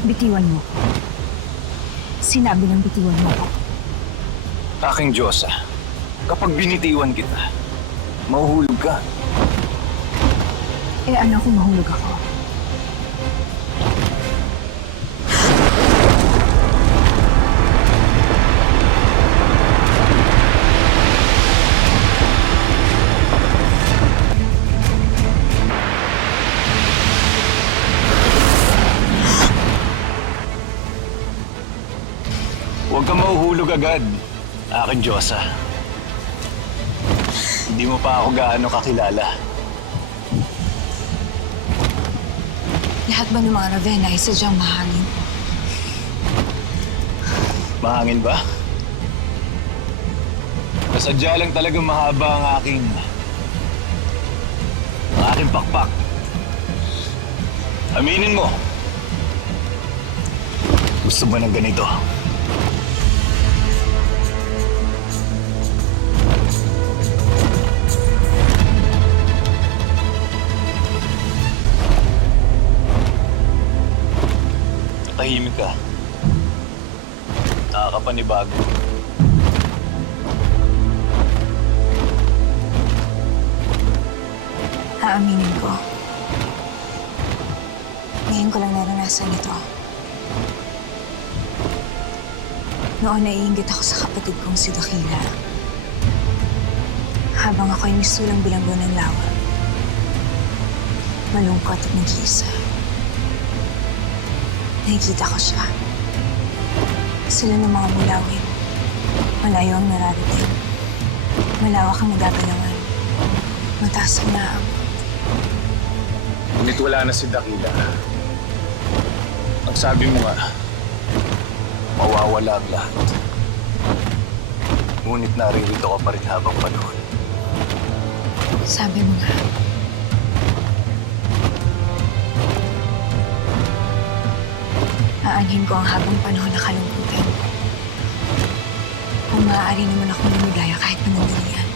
Bitiwan mo. Sinabi ng bitiwan mo ako. Aking Diyosa, kapag binitiwan kita, mahuhulog ka. Eh ano kung mahulog ako? Huwag ka mahuhulog agad, aking Diyosa. Hindi mo pa ako gaano kakilala. Lahat ba ng mga Ravenna ay sadyang mahangin? Mahangin ba? Nasadya lang talagang mahaba ang aking pakpak. Aminin mo. Gusto mo ng ganito? Tahimik ka. Nakakapanibago. Aaminin ko. Ngayon ko lang naranasan ito. Noon naiinggit ako sa kapatid kong si Dakila. Habang ako'y misulang bilanggo ng lawa. Malungkot at nag-iisa. Nakikita ko siya. Sila ng mga mulawin. Malayo ang nararating. Malawak ang nagagalawan. Mataas ang naam. Ngunit wala na si Dakila. Ang sabi mo nga, mawawala ang lahat. Ngunit naririto ka pa rin habang panahon. Sabi mo nga. Aanhin ko ang habang panahon na kalungkutan. Kung maaari naman akong lumigaya kahit panandalian.